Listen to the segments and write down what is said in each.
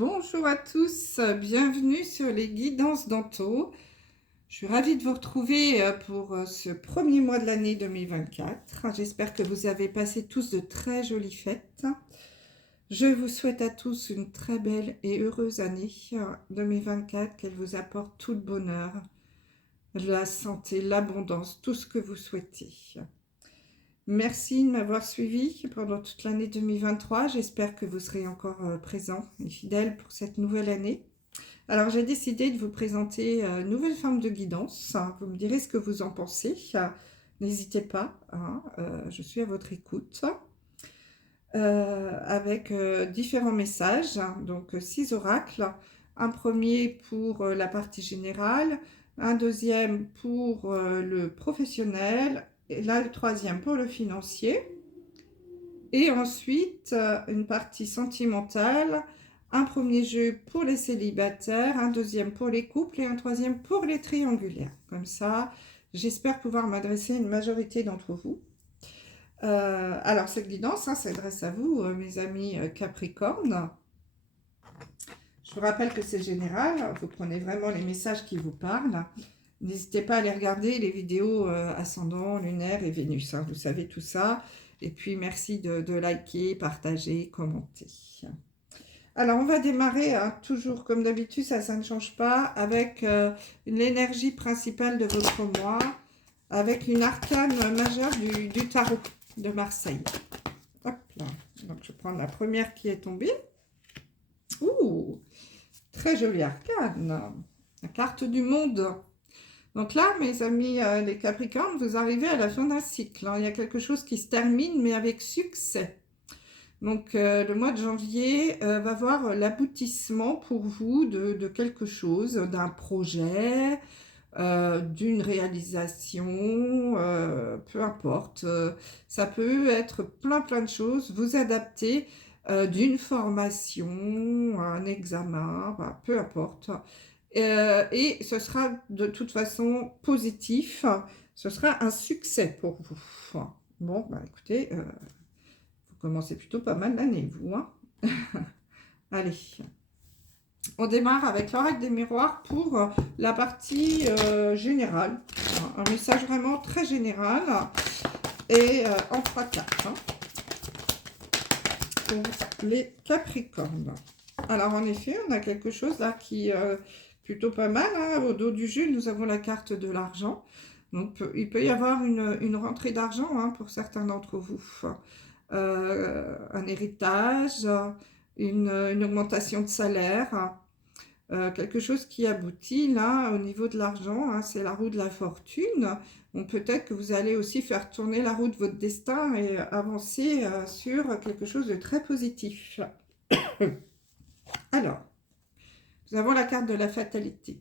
Bonjour à tous, bienvenue sur les guidances d'Anto. Je suis ravie de vous retrouver pour ce premier mois de l'année 2024. J'espère que vous avez passé tous de très jolies fêtes. Je vous souhaite à tous une très belle et heureuse année 2024, qu'elle vous apporte tout le bonheur, la santé, l'abondance, tout ce que vous souhaitez. Merci de m'avoir suivi pendant toute l'année 2023. J'espère que vous serez encore présents et fidèles pour cette nouvelle année. Alors, j'ai décidé de vous présenter une nouvelle forme de guidance. Vous me direz ce que vous en pensez. N'hésitez pas, je suis à votre écoute. Avec différents messages, donc 6 oracles. Un premier pour la partie générale, un deuxième pour le professionnel, et là le troisième pour le financier. Et ensuite, une partie sentimentale, un premier jeu pour les célibataires, un deuxième pour les couples et un troisième pour les triangulaires. Comme ça, j'espère pouvoir m'adresser à une majorité d'entre vous. Alors, cette guidance s'adresse à vous, mes amis Capricorne. Je vous rappelle que c'est général, vous prenez vraiment les messages qui vous parlent. N'hésitez pas à aller regarder les vidéos ascendant, lunaire et Vénus, vous savez tout ça. Et puis, merci de liker, partager, commenter. Alors, on va démarrer, toujours comme d'habitude, ça ne change pas, avec l'énergie principale de votre mois, avec une arcane majeure du tarot de Marseille. Hop là. Donc, je vais prendre la première qui est tombée. Ouh, très jolie arcane. La carte du monde. Donc là, mes amis les Capricornes, vous arrivez à la fin d'un cycle. Il y a quelque chose qui se termine, mais avec succès. Donc le mois de janvier va voir l'aboutissement pour vous de quelque chose, d'un projet, d'une réalisation, peu importe. Ça peut être plein de choses. Vous adapter d'une formation, un examen, peu importe. Et ce sera de toute façon positif. Ce sera un succès pour vous. Bon, écoutez, vous commencez plutôt pas mal l'année, vous. Allez, on démarre avec l'oracle des miroirs pour la partie générale. Un message vraiment très général et en 3 cartes pour les Capricornes. Alors, en effet, on a quelque chose là qui plutôt pas mal. Au dos du jeu, nous avons la carte de l'argent. Donc, il peut y avoir une rentrée d'argent pour certains d'entre vous. Un héritage, une augmentation de salaire, quelque chose qui aboutit là au niveau de l'argent. C'est la roue de la fortune. Donc, peut-être que vous allez aussi faire tourner la roue de votre destin et avancer sur quelque chose de très positif. Alors, nous avons la carte de la fatalité.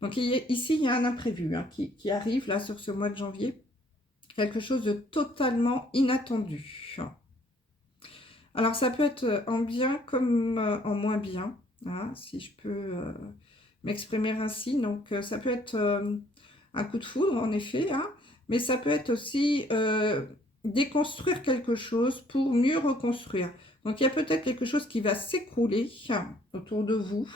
Donc ici, il y a un imprévu qui arrive là sur ce mois de janvier. Quelque chose de totalement inattendu. Alors, ça peut être en bien comme en moins bien, si je peux m'exprimer ainsi. Donc, ça peut être un coup de foudre, en effet, mais ça peut être aussi déconstruire quelque chose pour mieux reconstruire. Donc, il y a peut-être quelque chose qui va s'écrouler autour de vous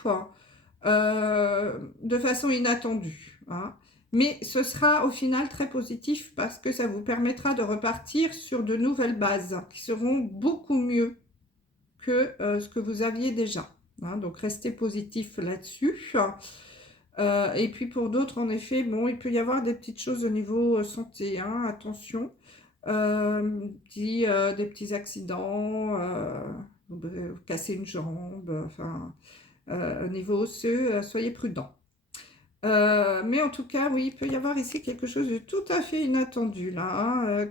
de façon inattendue. Mais ce sera au final très positif parce que ça vous permettra de repartir sur de nouvelles bases qui seront beaucoup mieux que ce que vous aviez déjà. Donc, restez positif là-dessus. Et puis, pour d'autres, en effet, bon, il peut y avoir des petites choses au niveau santé. Attention. Des petits accidents, casser une jambe, au niveau osseux, soyez prudents. Mais en tout cas, oui, il peut y avoir ici quelque chose de tout à fait inattendu là,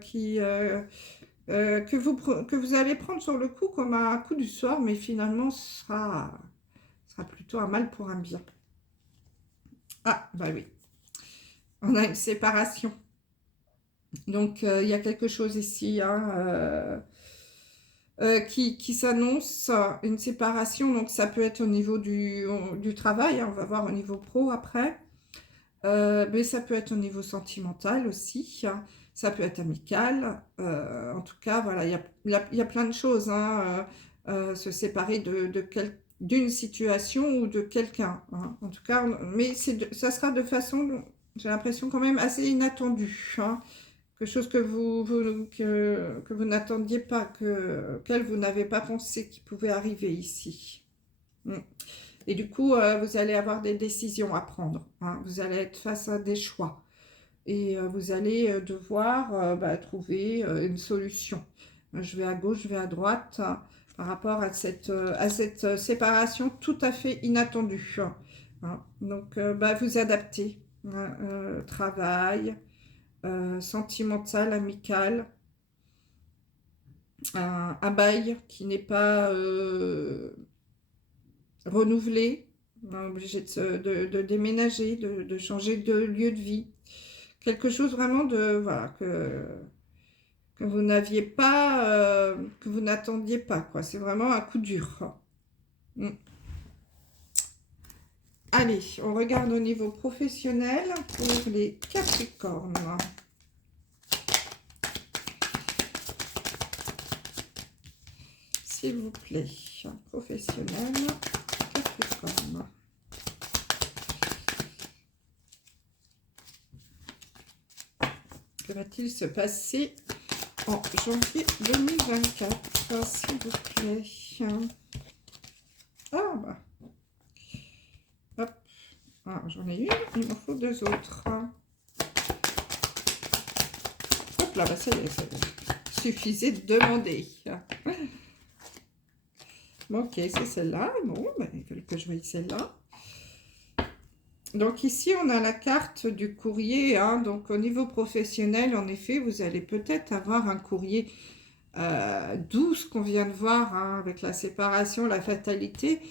que vous allez prendre sur le coup comme un coup du sort, mais finalement, ce sera plutôt un mal pour un bien. Ah, bah oui, on a une séparation. Donc, il y a quelque chose ici qui s'annonce, une séparation. Donc, ça peut être au niveau du travail, on va voir au niveau pro après. Mais ça peut être au niveau sentimental aussi. Ça peut être amical. En tout cas, voilà, il y a plein de choses. Se séparer d'une situation ou de quelqu'un, hein. En tout cas, mais ça sera de façon, j'ai l'impression quand même assez inattendue, hein. Quelque chose que vous n'attendiez pas, auquel vous n'avez pas pensé qu'il pouvait arriver ici. Mm. Et du coup, vous allez avoir des décisions à prendre, hein. Vous allez être face à des choix. Et vous allez devoir trouver une solution. Je vais à gauche, je vais à droite, hein, par rapport à cette séparation tout à fait inattendue, hein. Donc, vous adaptez, hein, travail, sentimental, amical, un bail qui n'est pas renouvelé, on est obligé de déménager, de changer de lieu de vie. Quelque chose vraiment voilà, que vous n'aviez pas, que vous n'attendiez pas, quoi. C'est vraiment un coup dur. Mm. Allez, on regarde au niveau professionnel pour les Capricornes. S'il vous plaît, professionnel, Capricorne. Que va-t-il se passer en janvier 2024, s'il vous plaît? Ah, bah. Hop. Ah, j'en ai une, il m'en faut deux autres. Hop là, ça y est, ça y est. Suffisait de demander. Bon, ok, c'est celle-là. Bon, ils veulent que je voie celle-là. Donc ici, on a la carte du courrier, hein. Donc au niveau professionnel, en effet, vous allez peut-être avoir un courrier d'où ce qu'on vient de voir, hein, avec la séparation, la fatalité.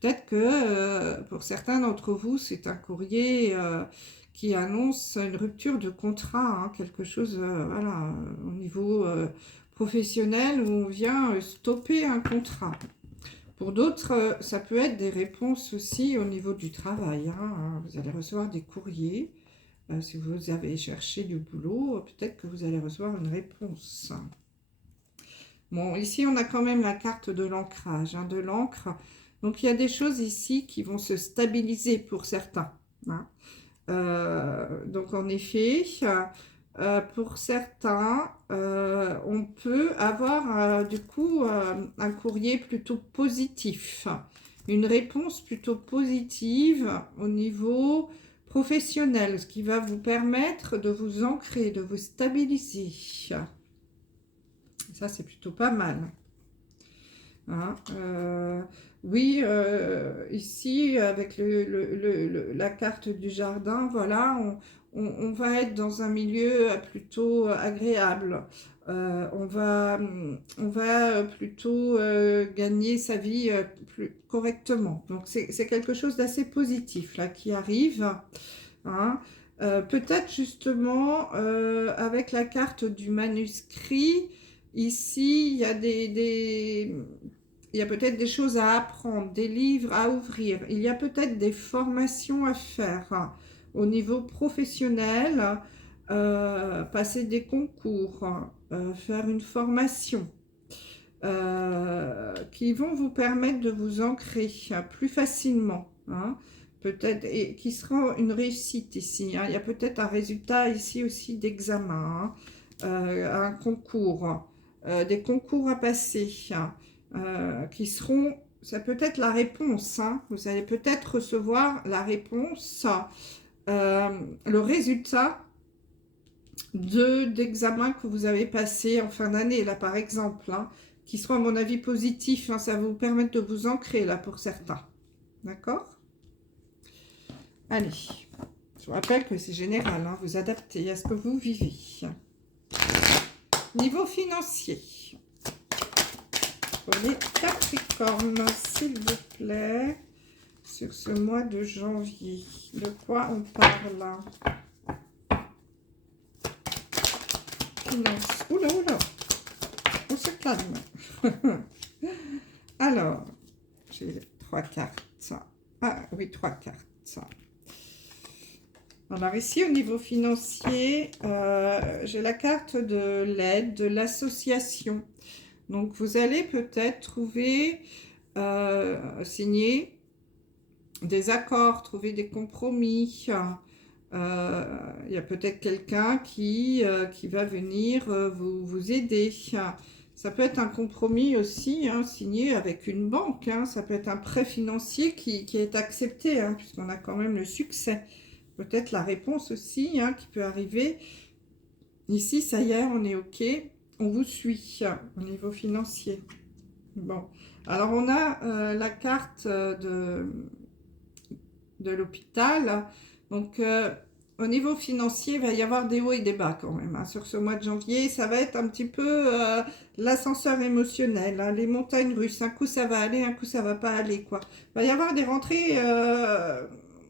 Peut-être que pour certains d'entre vous, c'est un courrier qui annonce une rupture de contrat, hein, quelque chose voilà, au niveau professionnel où on vient stopper un contrat. Pour d'autres, ça peut être des réponses aussi au niveau du travail, hein. Vous allez recevoir des courriers. Si vous avez cherché du boulot, peut-être que vous allez recevoir une réponse. Bon, ici, on a quand même la carte de l'ancrage, hein, de l'encre. Donc, il y a des choses ici qui vont se stabiliser pour certains, hein. Donc, en effet, pour certains, on peut avoir du coup un courrier plutôt positif, une réponse plutôt positive au niveau professionnel, ce qui va vous permettre de vous ancrer, de vous stabiliser. Ça, c'est plutôt pas mal, hein. Oui, ici, avec la carte du jardin, voilà, on va être dans un milieu plutôt agréable. On va plutôt gagner sa vie plus correctement. Donc, c'est quelque chose d'assez positif là qui arrive, hein. Peut-être justement avec la carte du manuscrit, ici, il y a il y a peut-être des choses à apprendre, des livres à ouvrir. Il y a peut-être des formations à faire, hein, au niveau professionnel, passer des concours, faire une formation, qui vont vous permettre de vous ancrer plus facilement, hein, peut-être, et qui sera une réussite ici, hein. Il y a peut-être un résultat ici aussi d'examen, hein, un concours, des concours à passer, hein, qui seront, ça peut être la réponse, hein. Vous allez peut-être recevoir la réponse, le résultat d'examen que vous avez passé en fin d'année, là par exemple, hein, qui seront à mon avis positifs, hein. Ça va vous permettre de vous ancrer là pour certains. D'accord? Allez, je vous rappelle que c'est général, hein, vous adaptez à ce que vous vivez. Niveau financier, pour les Capricornes, s'il vous plaît, sur ce mois de janvier, de quoi on parle? Finance. Oula, oula, on se calme. Alors, j'ai 3 cartes. Ah oui, 3 cartes. Alors ici, au niveau financier, j'ai la carte de l'aide, de l'association. Donc, vous allez peut-être trouver signer des accords, trouver des compromis. Il y a peut-être quelqu'un qui va venir vous aider. Ça peut être un compromis aussi, hein, signé avec une banque. Hein. Ça peut être un prêt financier qui est accepté, hein, puisqu'on a quand même le succès. Peut-être la réponse aussi, hein, qui peut arriver. Ici, ça y est, on est OK. On vous suit au niveau financier. Bon, alors on a la carte de l'hôpital. Donc, au niveau financier, il va y avoir des hauts et des bas quand même. Hein. Sur ce mois de janvier, ça va être un petit peu l'ascenseur émotionnel, hein, les montagnes russes. Un coup, ça va aller, un coup, ça va pas aller, quoi. Il va y avoir des rentrées,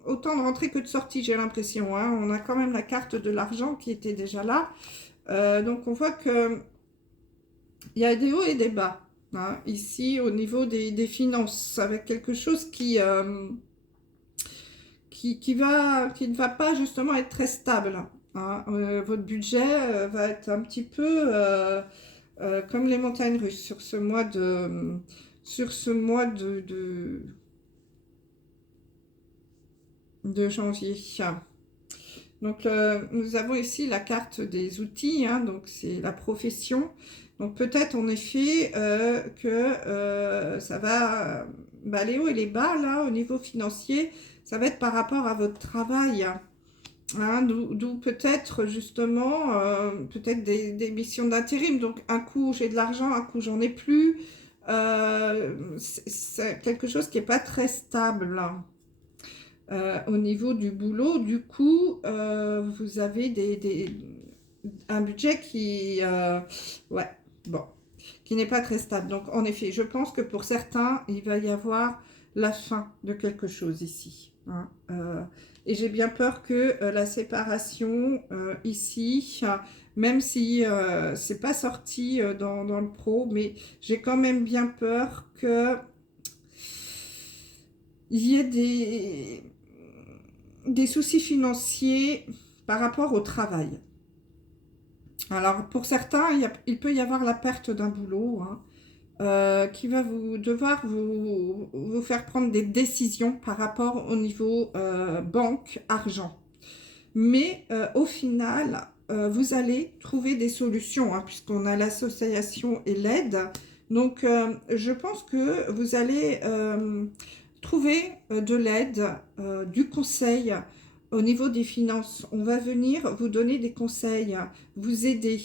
autant de rentrées que de sorties, j'ai l'impression. Hein. On a quand même la carte de l'argent qui était déjà là. Donc, on voit que il y a des hauts et des bas. Hein, ici, au niveau des finances, avec quelque chose qui ne va pas justement être très stable. Hein. Votre budget va être un petit peu comme les montagnes russes sur ce mois de janvier. Donc, nous avons ici la carte des outils, hein, donc c'est la profession. Donc, peut-être en effet que ça va, les hauts et les bas, là, au niveau financier, ça va être par rapport à votre travail. Hein, d'où peut-être justement, peut-être des missions d'intérim. Donc, un coup, j'ai de l'argent, un coup, j'en ai plus. C'est quelque chose qui n'est pas très stable. Au niveau du boulot, du coup, vous avez un budget ouais, bon, qui n'est pas très stable. Donc, en effet, je pense que pour certains, il va y avoir la fin de quelque chose ici. Hein. Et j'ai bien peur que la séparation ici, même si c'est pas sorti dans le pro, mais j'ai quand même bien peur que il y ait des soucis financiers par rapport au travail. Alors, pour certains, il peut y avoir la perte d'un boulot, hein, qui va devoir vous faire prendre des décisions par rapport au niveau banque, argent. Mais au final, vous allez trouver des solutions, hein, puisqu'on a l'association et l'aide. Donc, je pense que vous allez trouver de l'aide, du conseil au niveau des finances. On va venir vous donner des conseils, vous aider.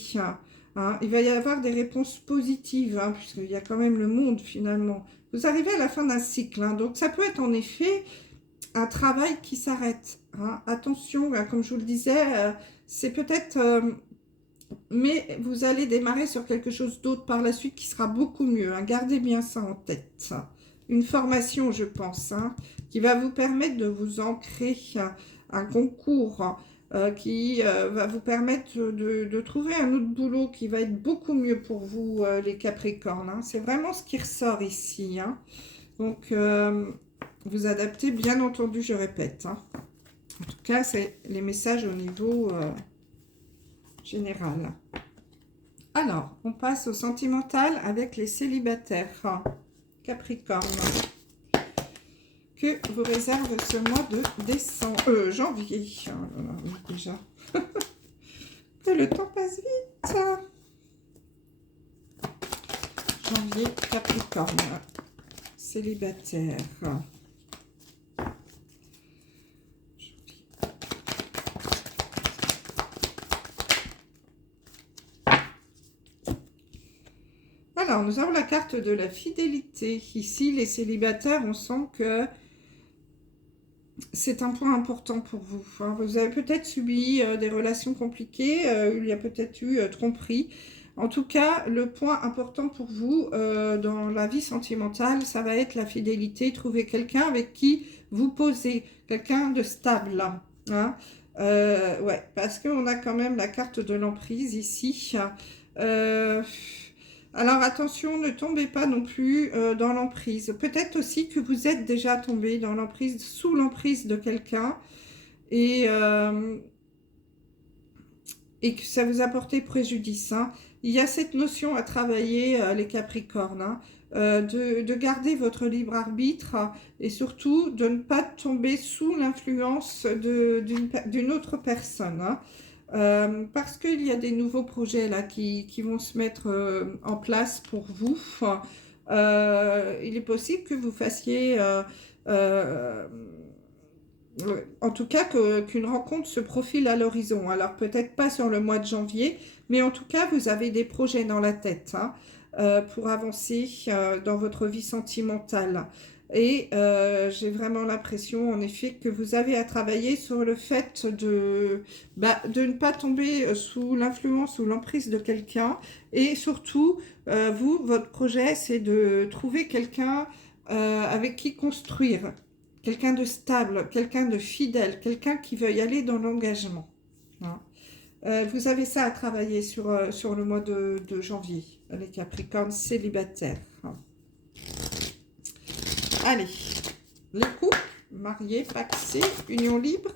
Hein. Il va y avoir des réponses positives, hein, puisqu'il y a quand même le monde finalement. Vous arrivez à la fin d'un cycle, hein, donc ça peut être en effet un travail qui s'arrête. Hein. Attention, hein, comme je vous le disais, c'est peut-être... mais vous allez démarrer sur quelque chose d'autre par la suite qui sera beaucoup mieux. Hein. Gardez bien ça en tête. Une formation, je pense, hein, qui va vous permettre de vous ancrer, un concours qui va vous permettre de trouver un autre boulot qui va être beaucoup mieux pour vous, les Capricornes. Hein. C'est vraiment ce qui ressort ici. Hein. Donc, vous adaptez, bien entendu, je répète. Hein. En tout cas, c'est les messages au niveau général. Alors, on passe au sentimental avec les célibataires. Capricorne. Que vous réserve ce mois de janvier. Oh là là, oui, déjà. Que le temps passe vite. Janvier, Capricorne. Célibataire. Alors, nous avons la carte de la fidélité. Ici, les célibataires, on sent que c'est un point important pour vous. Hein. Vous avez peut-être subi des relations compliquées, il y a peut-être eu tromperie. En tout cas, le point important pour vous dans la vie sentimentale, ça va être la fidélité. Trouver quelqu'un avec qui vous posez, quelqu'un de stable. Hein. Ouais, parce qu'on a quand même la carte de l'emprise ici. Alors attention, ne tombez pas non plus dans l'emprise. Peut-être aussi que vous êtes déjà tombé dans l'emprise, sous l'emprise de quelqu'un et que ça vous a porté préjudice. Hein. il y a cette notion à travailler, les Capricornes, hein, de garder votre libre arbitre et surtout de ne pas tomber sous l'influence d'une autre personne. Hein. Parce qu'il y a des nouveaux projets là qui vont se mettre en place pour vous. Il est possible que vous fassiez, en tout cas, qu'une rencontre se profile à l'horizon. Alors peut-être pas sur le mois de janvier, mais en tout cas, vous avez des projets dans la tête hein, pour avancer dans votre vie sentimentale. Et j'ai vraiment l'impression, en effet, que vous avez à travailler sur le fait de ne pas tomber sous l'influence ou l'emprise de quelqu'un. Et surtout, vous, votre projet, c'est de trouver quelqu'un avec qui construire. Quelqu'un de stable, quelqu'un de fidèle, quelqu'un qui veuille aller dans l'engagement. Hein. Vous avez ça à travailler sur le mois de janvier, les Capricornes célibataires. Hein. Allez, les couples, mariés, pacsés, union libre.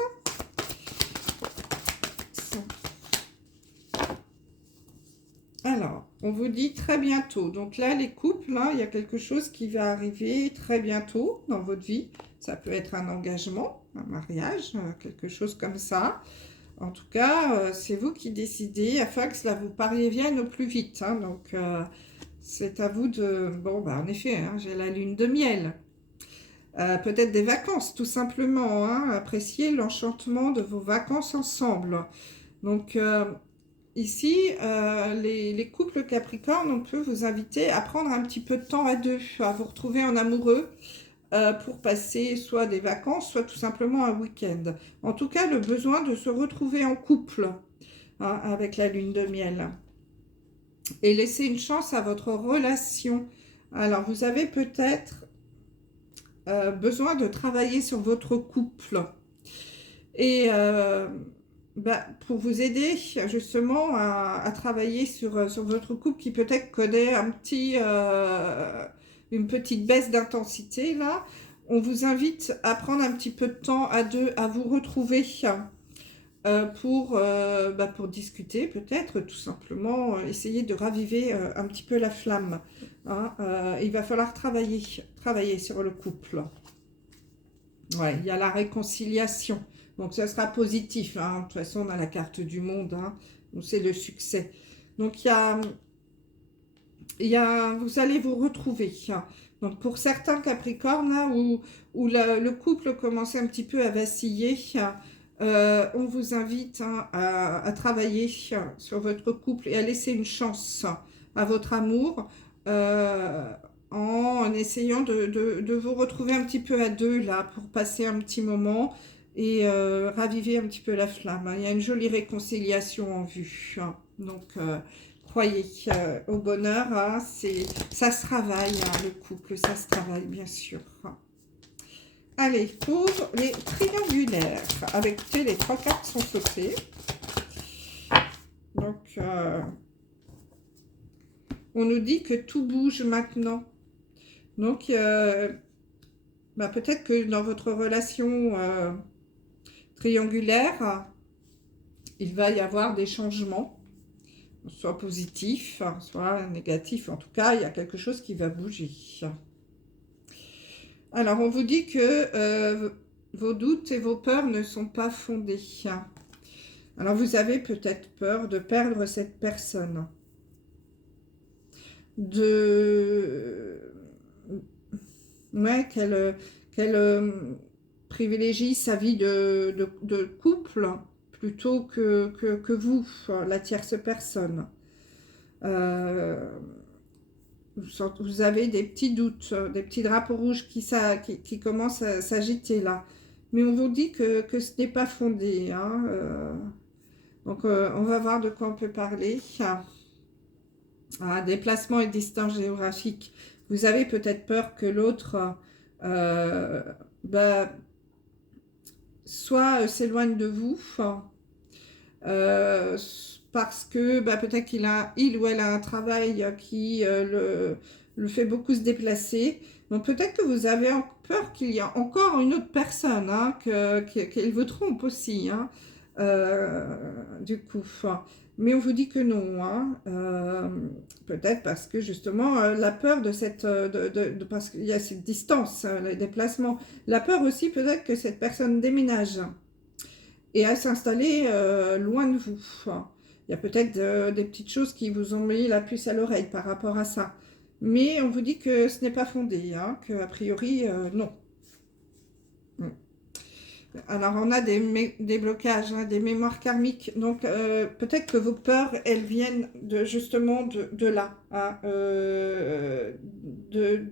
Alors, on vous dit très bientôt. Donc là, les couples, là, il y a quelque chose qui va arriver très bientôt dans votre vie. Ça peut être un engagement, un mariage, quelque chose comme ça. En tout cas, c'est vous qui décidez afin que cela vous parvienne au plus vite. Hein. Donc, c'est à vous de... Bon, bah, en effet, hein, j'ai la lune de miel. Peut-être des vacances, tout simplement. Hein. Appréciez l'enchantement de vos vacances ensemble. Donc, ici, les couples Capricorne, on peut vous inviter à prendre un petit peu de temps à deux, à vous retrouver en amoureux pour passer soit des vacances, soit tout simplement un week-end. En tout cas, le besoin de se retrouver en couple hein, avec la lune de miel. Et laisser une chance à votre relation. Alors, vous avez peut-être besoin de travailler sur votre couple. Et pour vous aider justement à travailler sur votre couple qui peut-être connaît une petite baisse d'intensité là, on vous invite à prendre un petit peu de temps à deux, à vous retrouver pour discuter peut-être, tout simplement, essayer de raviver un petit peu la flamme. Hein. Il va falloir travailler sur le couple. Ouais, il y a la réconciliation. Donc, ça sera positif. Hein. De toute façon, on a la carte du monde. Hein. Donc, c'est le succès. Donc, vous allez vous retrouver. Hein. Donc, pour certains Capricornes, hein, où le couple commençait un petit peu à vaciller, on vous invite hein, à travailler sur votre couple et à laisser une chance à votre amour en essayant de vous retrouver un petit peu à deux là pour passer un petit moment et raviver un petit peu la flamme. Hein. Il y a une jolie réconciliation en vue. Hein. Donc, croyez au bonheur. Hein. Ça se travaille, hein, le couple, ça se travaille bien sûr. Allez, pour les triangulaires, avec les 3 cartes sont sautées. Donc, on nous dit que tout bouge maintenant. Donc, peut-être que dans votre relation triangulaire, il va y avoir des changements, soit positifs, soit négatifs. En tout cas, il y a quelque chose qui va bouger. Alors, on vous dit que vos doutes et vos peurs ne sont pas fondés. Alors, vous avez peut-être peur de perdre cette personne. Ouais, qu'elle privilégie sa vie de couple plutôt que vous, la tierce personne. Vous avez des petits doutes, des petits drapeaux rouges qui commencent à s'agiter là. Mais on vous dit que ce n'est pas fondé. Hein, donc, on va voir de quoi on peut parler. Déplacement et distance géographique. Vous avez peut-être peur que l'autre soit s'éloigne de vous. Parce que peut-être il ou elle a un travail qui le fait beaucoup se déplacer. Donc peut-être que vous avez peur qu'il y a encore une autre personne, hein, qu'elle vous trompe aussi. Hein. du coup. Mais on vous dit que non, hein. Peut-être parce que justement, la peur de cette, parce qu'il y a cette distance, les déplacements. La peur aussi peut-être que cette personne déménage et à s'installer loin de vous. Il y a peut-être des petites choses qui vous ont mis la puce à l'oreille par rapport à ça. Mais on vous dit que ce n'est pas fondé, hein, qu'a priori, non. Mm. Alors, on a des blocages, hein, des mémoires karmiques. Donc, peut-être que vos peurs, elles viennent justement de là, hein,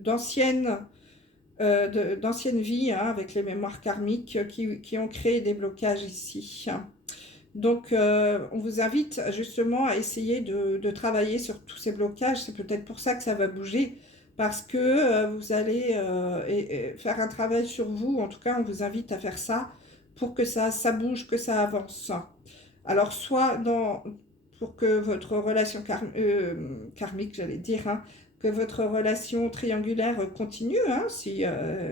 d'anciennes d'anciennes vies, hein, avec les mémoires karmiques qui ont créé des blocages ici. Donc, on vous invite justement à essayer de travailler sur tous ces blocages. C'est peut-être pour ça que ça va bouger, parce que vous allez et faire un travail sur vous. En tout cas, on vous invite à faire ça pour que ça bouge, que ça avance. Alors, soit pour que votre relation karmique, j'allais dire, hein, que votre relation triangulaire continue, hein, si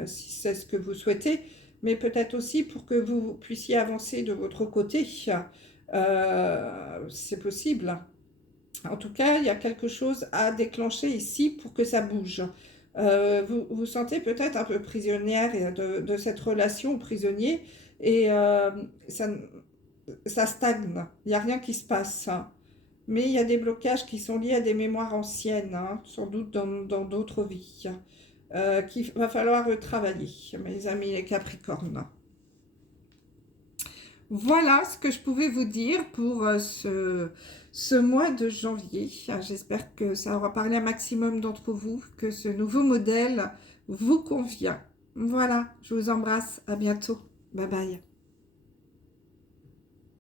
c'est ce que vous souhaitez, mais peut-être aussi pour que vous puissiez avancer de votre côté. C'est possible. En tout cas, il y a quelque chose à déclencher ici pour que ça bouge. Vous vous sentez peut-être un peu prisonnière de cette relation, prisonnier, et ça stagne. Il n'y a rien qui se passe. Mais il y a des blocages qui sont liés à des mémoires anciennes, hein, sans doute dans d'autres vies, qu'il va falloir retravailler, mes amis les Capricornes. Voilà ce que je pouvais vous dire pour ce mois de janvier. J'espère que ça aura parlé un maximum d'entre vous, que ce nouveau modèle vous convient. Voilà, je vous embrasse, à bientôt. Bye bye.